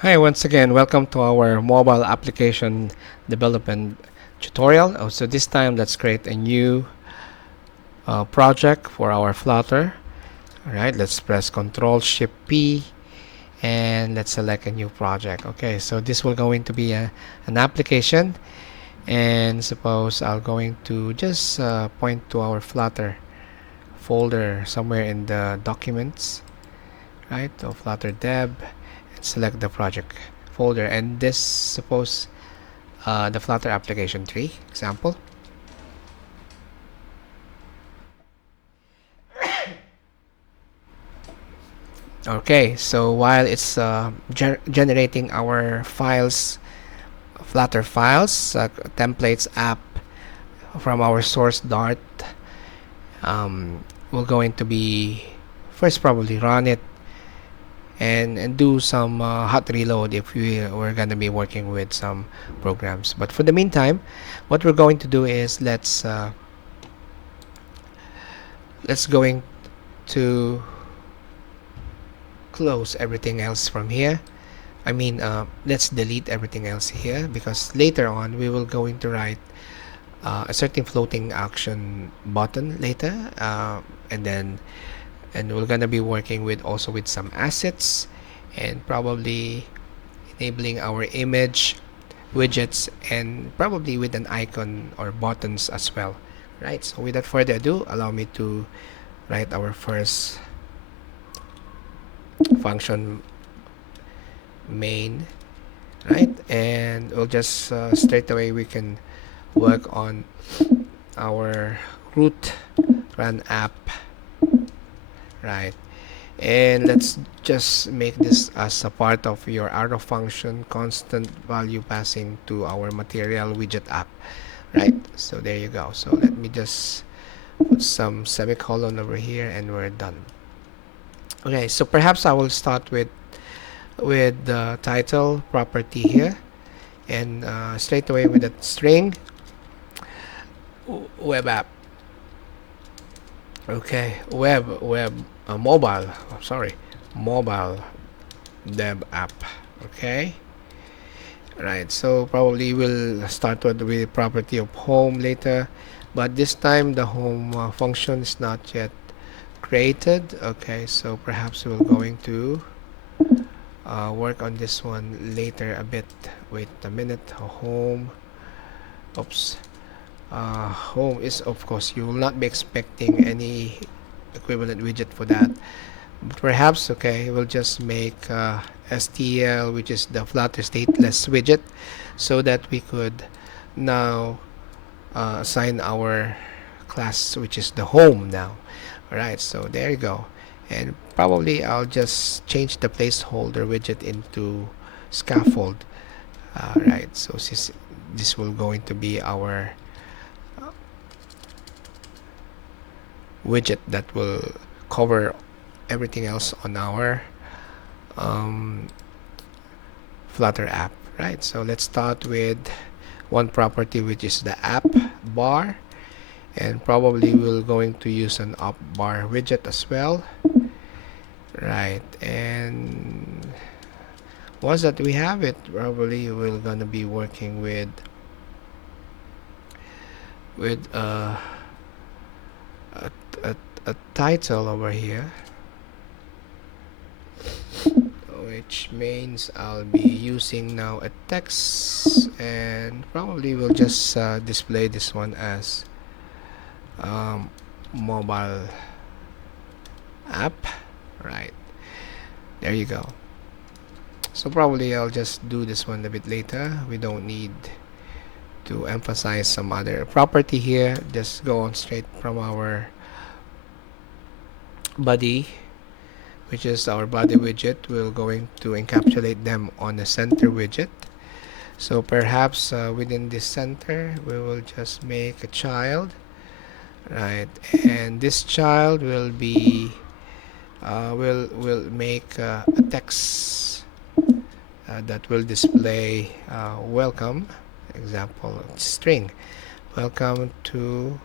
Hi, once again, welcome to our mobile application development tutorial. So this time, let's create a new project for our Flutter. All right, let's press Control Shift P and let's select a new project. Okay, so this will going to be an application, and suppose I'll going to just point to our Flutter folder somewhere in the documents, right? So Flutter Deb, and select the project folder, and this suppose the Flutter application tree example. Okay, so while it's generating our files, Flutter files, templates app from our source Dart, we're going to be first probably run it and do some hot reload if we're going to be working with some programs. But for the meantime, what we're going to do is let's going to close everything else from here. Let's delete everything else here because later on we will going to write a certain floating action button later, and we're gonna be working with also with some assets and probably enabling our image widgets and probably with an icon or buttons as well. Right. So without further ado, allow me to write our first function main, right? And we'll just straight away we can work on our root run app, right? And let's just make this as a part of your arrow function constant value passing to our material widget app, right? So there you go. So let me just put some semicolon over here and we're done. Okay, so perhaps I will start with the title property here, and straight away with a string web app. Okay, mobile, sorry, mobile dev app. Okay, right. So probably we'll start with the property of home later, but this time the home function is not yet created. Okay, so perhaps we're going to work on this one later a bit. Wait a minute. Home. Oops. Home is, of course, you will not be expecting any equivalent widget for that. But perhaps, okay, we'll just make STL, which is the Flutter stateless widget, so that we could now assign our class, which is the home now. Alright, so there you go. And probably I'll just change the placeholder widget into scaffold. Right, so this will going to be our widget that will cover everything else on our um, Flutter app, right? So let's start with one property, which is the app bar, and probably we're going to use an up bar widget as well, right? And once that we have it, probably we're gonna be working with a, a, a title over here, which means I'll be using now a text, and probably we'll just display this one as mobile app, right? There you go. So probably I'll just do this one a bit later. We don't need to emphasize some other property here. Just go on straight from our body, which is our body widget. We're going to encapsulate them on the center widget. So perhaps within this center we will just make a child, right? And this child will be will make a text that will display welcome, example string, welcome to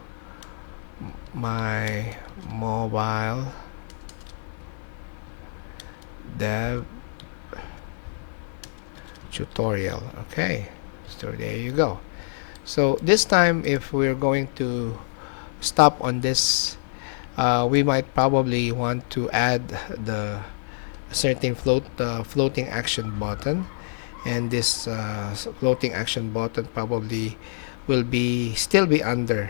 my mobile dev tutorial. Okay, so there you go. So this time, if we're going to stop on this, we might probably want to add the certain floating action button, and this floating action button probably will be still be under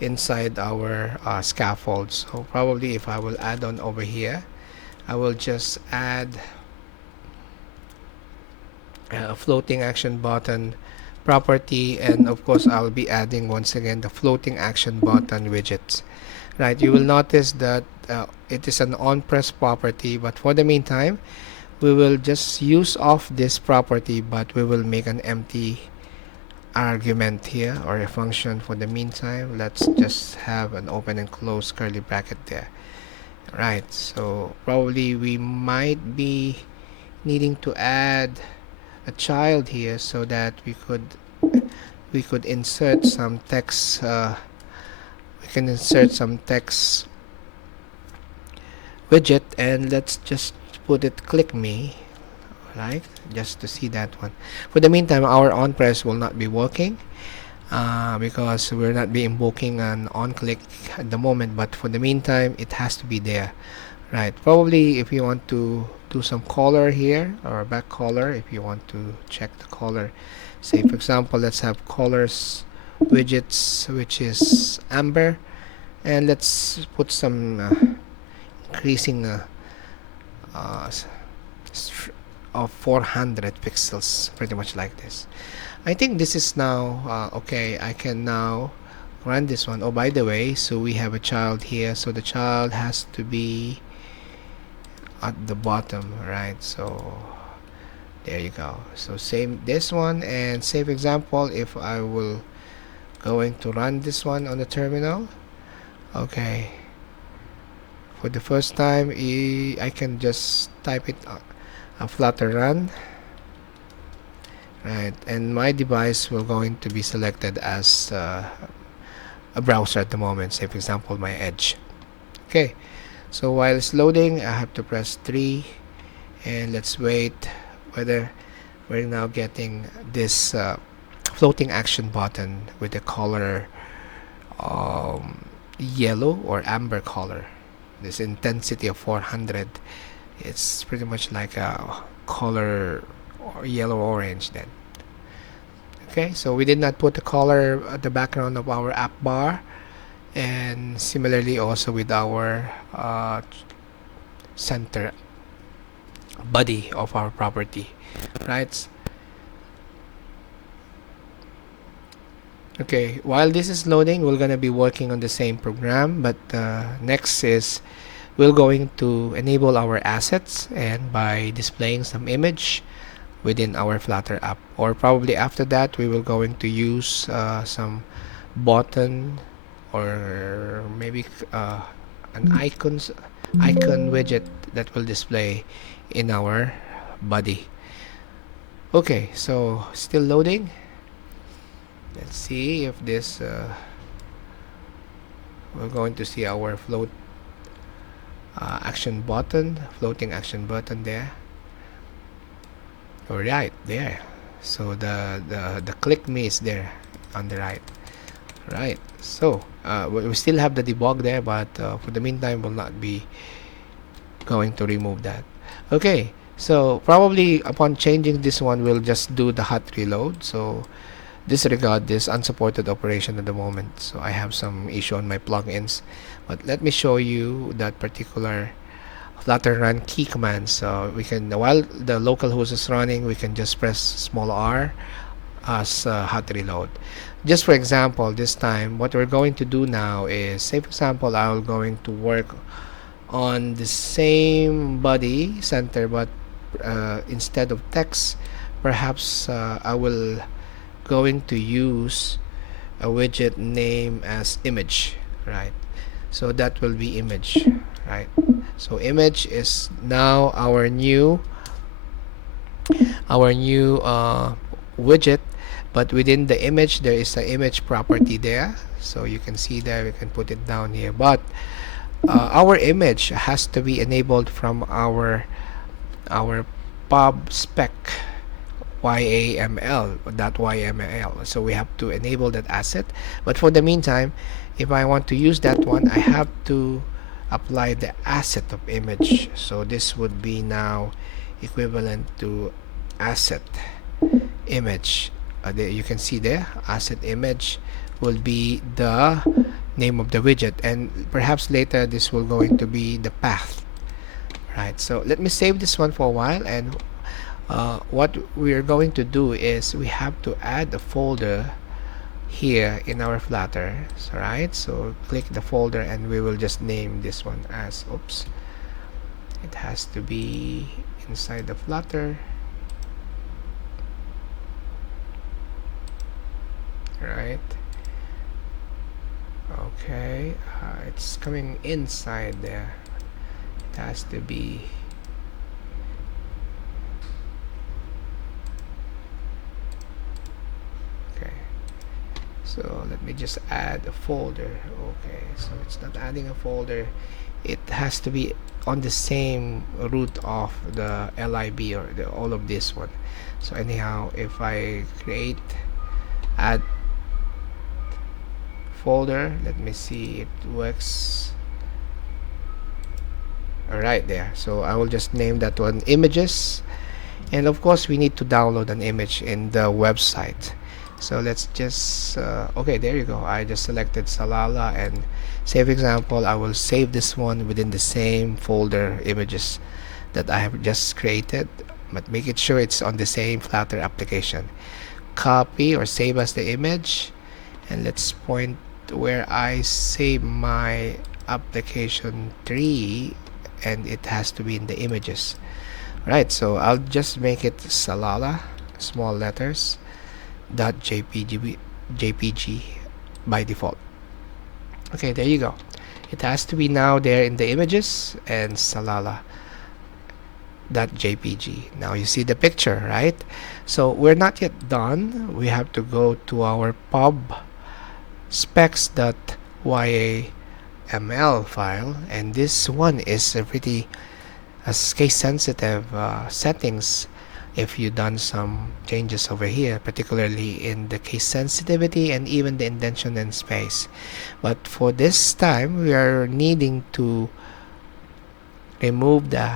inside our scaffold. So probably if I will add on over here, I will just add a floating action button property, and of course I'll be adding once again the floating action button widgets. Right, you will notice that it is an on press property, but for the meantime we will just use off this property, but we will make an empty argument here, or a function. For the meantime, let's just have an open and close curly bracket there. Right, so probably we might be needing to add a child here so that we could insert some text. We can insert some text widget, and let's just put it click me, right, just to see that one. For the meantime, our on press will not be working because we're not be invoking an on click at the moment, but for the meantime it has to be there. Right, probably if you want to do some color here, or back color, if you want to check the color, say for example let's have colors widgets, which is amber, and let's put some increasing of 400 pixels, pretty much like this. I think this is now okay. I can now run this one. Oh, by the way, so we have a child here, so the child has to be at the bottom, right? So there you go. So same this one, and save example, if I will going to run this one on the terminal. Okay, for the first time I can just type it a Flutter run, right, and my device will going to be selected as a browser at the moment, say for example my Edge. Okay, so while it's loading I have to press 3, and let's wait whether we're now getting this floating action button with the color yellow or amber color, this intensity of 400. It's pretty much like a color or yellow orange then. Okay, so we did not put the color at the background of our app bar, and similarly also with our center body of our property, right? Okay, while this is loading, we're gonna be working on the same program, but next is we're going to enable our assets, and by displaying some image within our Flutter app, or probably after that we will going to use some button, or maybe an icon widget that will display in our body. Okay, so still loading. Let's see if this we're going to see our floating action button there. Alright, there. So the click me is there on the right. Right, so we still have the debug there, but for the meantime we'll not be going to remove that. Okay, so probably upon changing this one, we'll just do the hot reload. So disregard this unsupported operation at the moment, so I have some issue on my plugins, but let me show you that particular Flutter run key command. So we can, while the local host is running, we can just press small r as hot reload. Just for example, this time what we're going to do now is, say for example I'm going to work on the same body center, but instead of text, perhaps I will going to use a widget name as image, right? So that will be image, right? So image is now our new widget, but within the image there is an image property there, so you can see there, we can put it down here, but our image has to be enabled from our pub spec YAML. So we have to enable that asset. But for the meantime, if I want to use that one, I have to apply the asset of image. So this would be now equivalent to asset image. You can see there, asset image will be the name of the widget, and perhaps later this will going to be the path. Right, so let me save this one for a while, and what we're going to do is we have to add a folder here in our Flutter. Right, so click the folder and we will just name this one as, oops, it has to be inside the Flutter. Right, okay, it's coming inside there. It has to be, okay, so let me just add a folder. Okay, so it's not adding a folder, it has to be on the same root of the lib or all of this one. So anyhow, if I create add folder, let me see it works. Alright, there, so I will just name that one images, and of course we need to download an image in the website. So let's just okay, there you go, I just selected Salala and save example. I will save this one within the same folder images that I have just created, but make it sure it's on the same Flutter application. Copy or save as the image, and let's point where I save my application 3, and it has to be in the images. Right, so I'll just make it Salala, small letters, .jpg by default. Okay, there you go. It has to be now there in the images and Salala.jpg. Now you see the picture, right? So we're not yet done. We have to go to our pub specs.yaml file, and this one is a pretty case sensitive settings. If you've done some changes over here, particularly in the case sensitivity and even the indentation and space, but for this time we are needing to remove the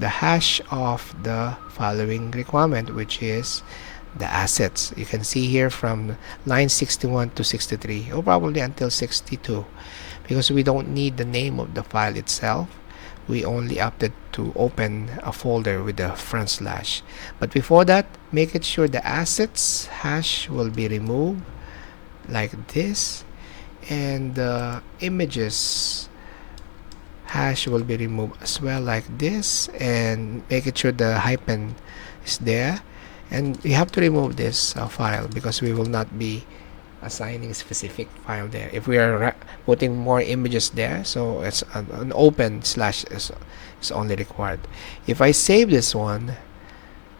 hash of the following requirement, which is the assets. You can see here from line 61 to 63, or probably until 62, because we don't need the name of the file itself. We only opted to open a folder with the front slash. But before that, make it sure the assets hash will be removed like this, and the images hash will be removed as well like this, and make it sure the hyphen is there. And we have to remove this file because we will not be assigning a specific file there if we are putting more images there. So it's an open slash is only required. If I save this one,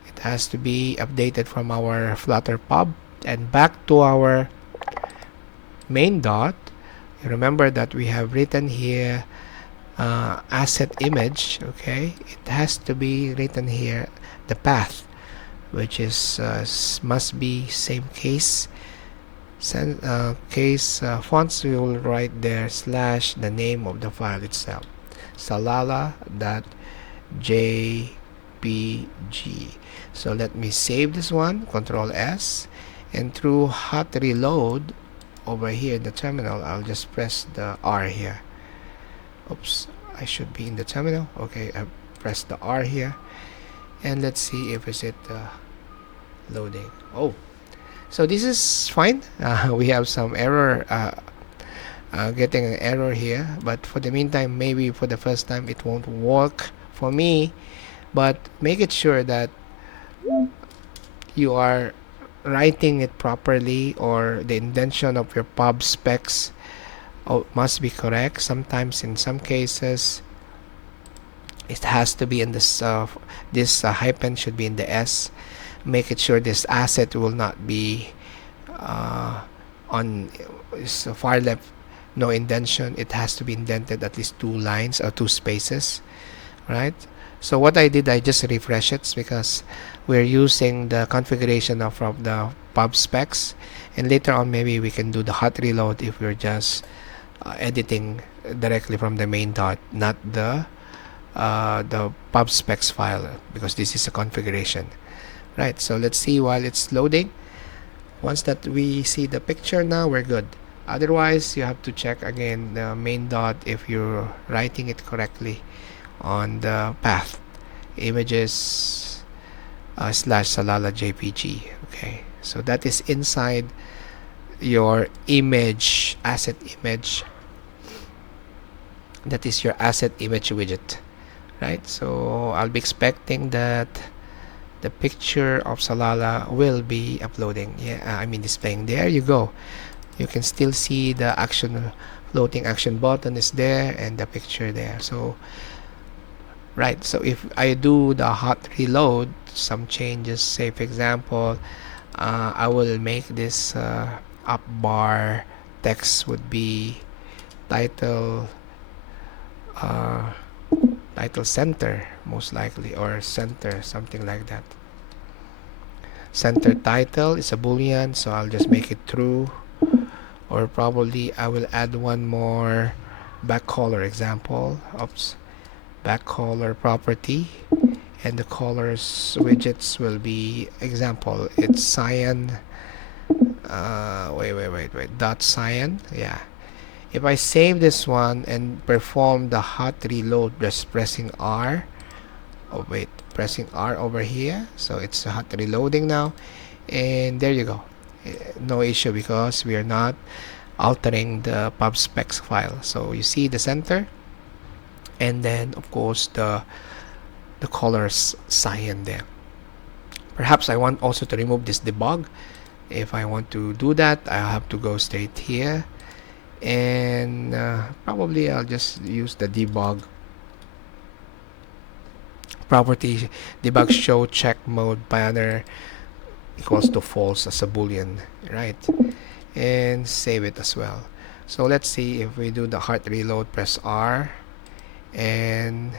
it has to be updated from our Flutter pub and back to our main dot. You remember that we have written here asset image. Okay, it has to be written here the path, which is must be same case fonts. We will write there slash the name of the file itself, salala.jpg. So let me save this one, Control S, and through hot reload over here in the terminal, I'll just press the R here. Oops, I should be in the terminal. Okay, I press the R here, and let's see if it's loading. Oh, so this is fine. We have some error, getting an error here, but for the meantime, maybe for the first time it won't work for me, but make it sure that you are writing it properly, or the indentation of your pub specs must be correct. Sometimes in some cases it has to be in this hyphen should be in the S. Make it sure this asset will not be on far left, no indentation. It has to be indented at least 2 lines or 2 spaces, right? So what I did, I just refresh it because we're using the configuration of from the pub specs, and later on maybe we can do the hot reload if we're just editing directly from the main dot, not the pub specs file, because this is a configuration. Right, so let's see while it's loading. Once that we see the picture, now we're good. Otherwise, you have to check again the main dot if you're writing it correctly on the path images slash Salala JPG. Okay, so that is inside your image asset image. That is your asset image widget, right? So I'll be expecting that the picture of Salala will be uploading. Yeah, I mean displaying. There you go. You can still see the action floating action button is there and the picture there. So right, so if I do the hot reload, some changes, say for example, I will make this up bar text would be title title center, most likely, or center, something like that. Center title is a boolean, so I'll just make it true, or probably I will add one more back color example. Oops, back color property, and the colors widgets will be example, it's cyan, wait, dot cyan. Yeah, if I save this one and perform the hot reload, just pressing R, oh wait, pressing R over here, so it's hot reloading now, and there you go. No issue because we are not altering the pub specs file. So you see the center, and then of course the colors cyan there. Perhaps I want also to remove this debug. If I want to do that, I'll have to go straight here, and probably I'll just use the debug property, debug show check mode banner equals to false as a boolean, right? And save it as well. So let's see if we do the hard reload, press R, and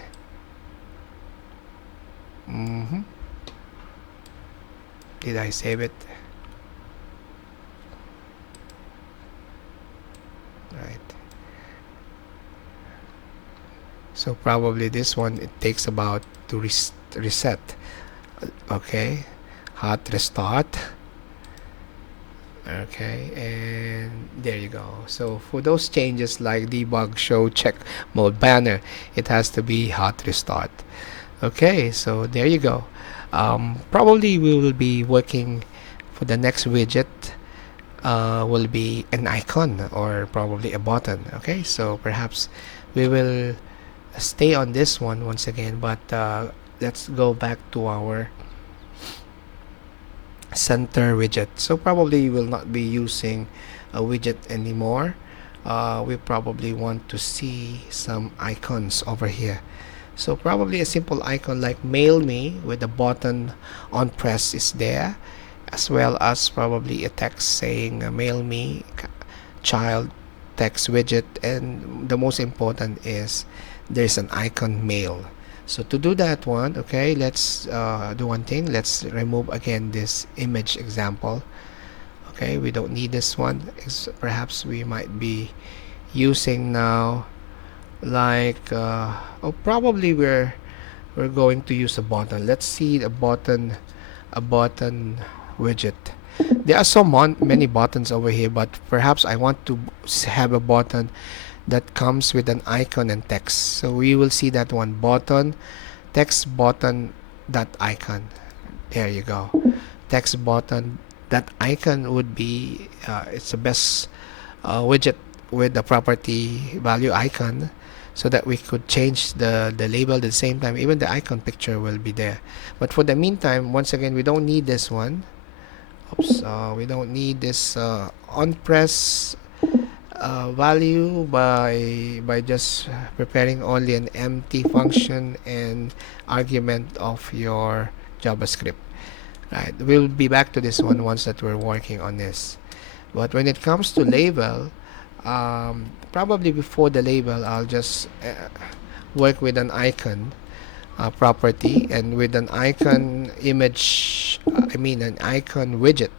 did I save it? Right. So probably this one, it takes about to reset. Okay, hot restart. Okay, and there you go. So for those changes like debug show check mode banner, it has to be hot restart. Okay, so there you go. Probably we will be working for the next widget, will be an icon or probably a button. Okay, so perhaps we will stay on this one once again, but let's go back to our center widget. So probably will not be using a widget anymore. We probably want to see some icons over here. So probably a simple icon like mail me with the button on press is there, as well as probably a text saying mail me child text widget, and the most important is there's an icon mail. So to do that one, okay, let's do one thing. Let's remove again this image example. Okay, we don't need this one. Perhaps we might be using now like probably we're going to use a button. Let's see a button widget. There are so many buttons over here, but perhaps I want to have a button that comes with an icon and text. So we will see that one, button text button that icon. There you go. Text button that icon would be it's the best widget with the property value icon, so that we could change the label at the same time. Even the icon picture will be there. But for the meantime, once again, we don't need this one. Oops, we don't need this on press value by just preparing only an empty function and argument of your JavaScript. Right, we'll be back to this one once that we're working on this. But when it comes to label, probably before the label, I'll just work with an icon. property, and with an icon image, an icon widget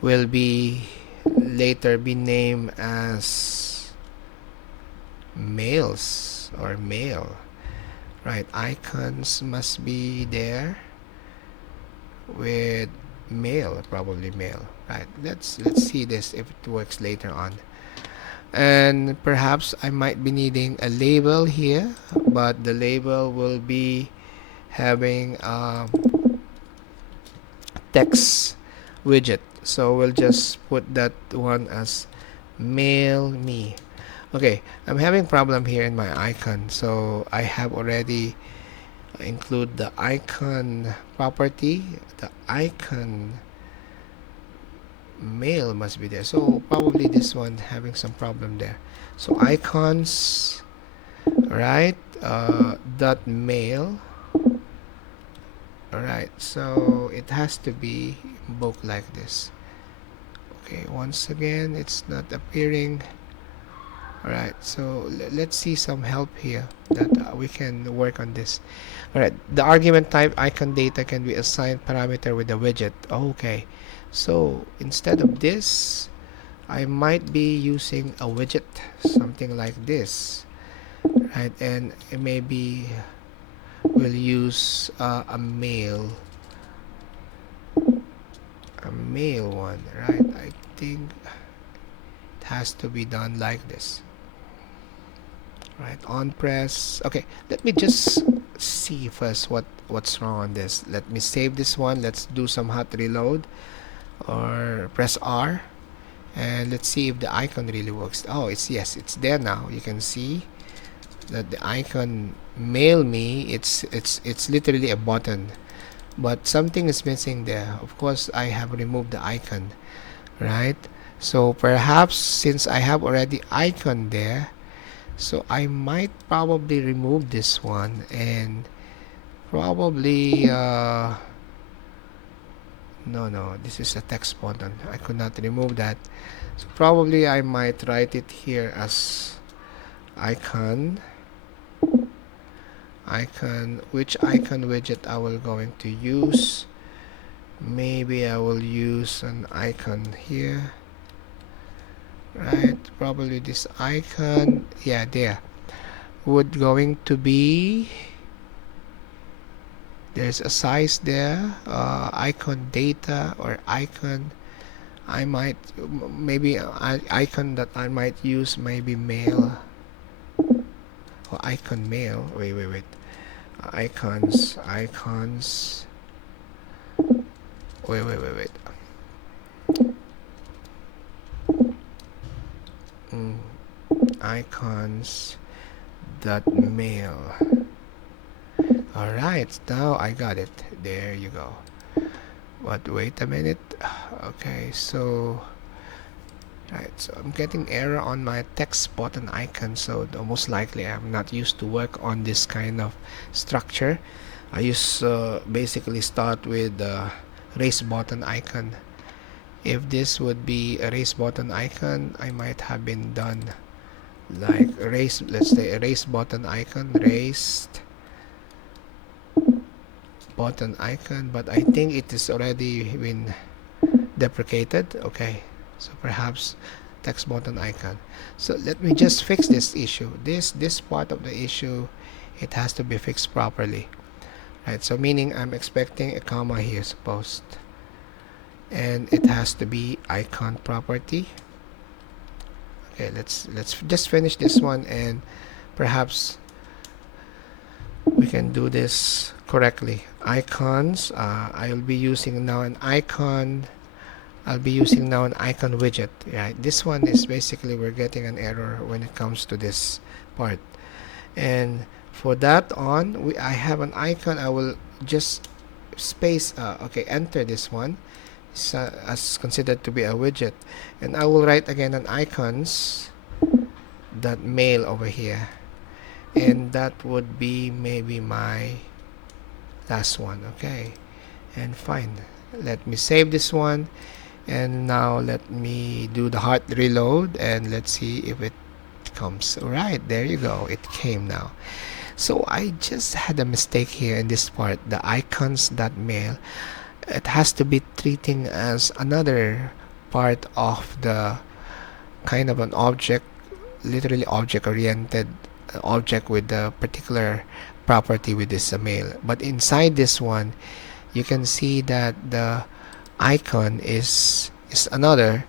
will be later be named as males or male, right? Icons must be there with male, probably male, right? Let's see this if it works later on. And perhaps I might be needing a label here, but the label will be having a text widget, so we'll just put that one as mail me. Okay, I'm having problem here in my icon, so I have already include the icon property. The icon mail must be there, so probably this one having some problem there. So icons, right, dot mail. Alright, so it has to be invoked like this. Okay, once again it's not appearing. Alright, so let's see some help here that we can work on this. Alright, the argument type icon data can be assigned parameter with the widget. Okay, so instead of this, I might be using a widget, something like this, right? And maybe we'll use a male one, right? I think it has to be done like this, right? On press. Okay, let me just see first what's wrong on this. Let me save this one. Let's do some hot reload or press R, and let's see if the icon really works. Oh, yes, it's there now. You can see that the icon mail me, it's literally a button, but something is missing there. Of course, I have removed the icon, right? So perhaps since I have already icon there, so I might probably remove this one, and probably no, this is a text button. I could not remove that, so probably I might write it here as icon. Which icon widget I will going to use. Maybe I will use an icon here, right? Probably this icon, yeah, there would going to be, there's a size there, icon data or icon. I might maybe icon that I might use maybe male or icon male. Wait, icons wait. Icons dot mail. Alright, now I got it. There you go. But wait a minute. Okay, so right, so I'm getting error on my text button icon, so most likely I'm not used to work on this kind of structure. I basically start with the raise button icon. If this would be a raise button icon, I might have been done like raise, let's say a raise button icon, raised button icon, but I think it is already been deprecated. Okay, so perhaps text button icon. So let me just fix this issue. This part of the issue, it has to be fixed properly, right? So meaning I'm expecting a comma here, supposed, and it has to be icon property. Okay, let's just finish this one, and perhaps we can do this correctly. Icons, I'll be using now an icon. I'll be using now an icon widget. Right, this one is basically we're getting an error when it comes to this part. And for that on, I have an icon. I will just space. Okay, enter this one. As considered to be a widget, and I will write again an icons dot mail over here, and that would be maybe my last one. Okay, and fine, let me save this one, and now let me do the hard reload, and let's see if it comes. All right, there you go, it came now. So I just had a mistake here in this part. The icons.mail, it has to be treating as another part of the kind of an object, literally object oriented object with the particular property with this mail. But inside this one, you can see that the icon is another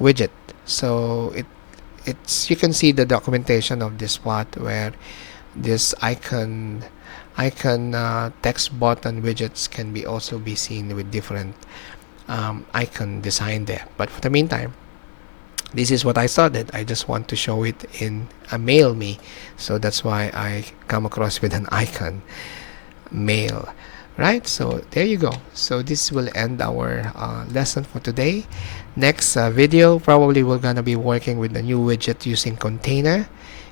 widget. So it's you can see the documentation of this part where this icon text button widgets can be also be seen with different icon design there. But for the meantime, this is what I started. I just want to show it in a mail me, so that's why I come across with an icon mail, right? So there you go. So this will end our lesson for today. Next video, probably we're gonna be working with the new widget using container,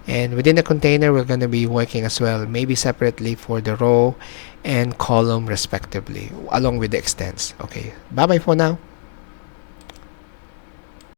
and within the container we're gonna be working as well, maybe separately for the row and column respectively, along with the extents. Okay, bye bye for now.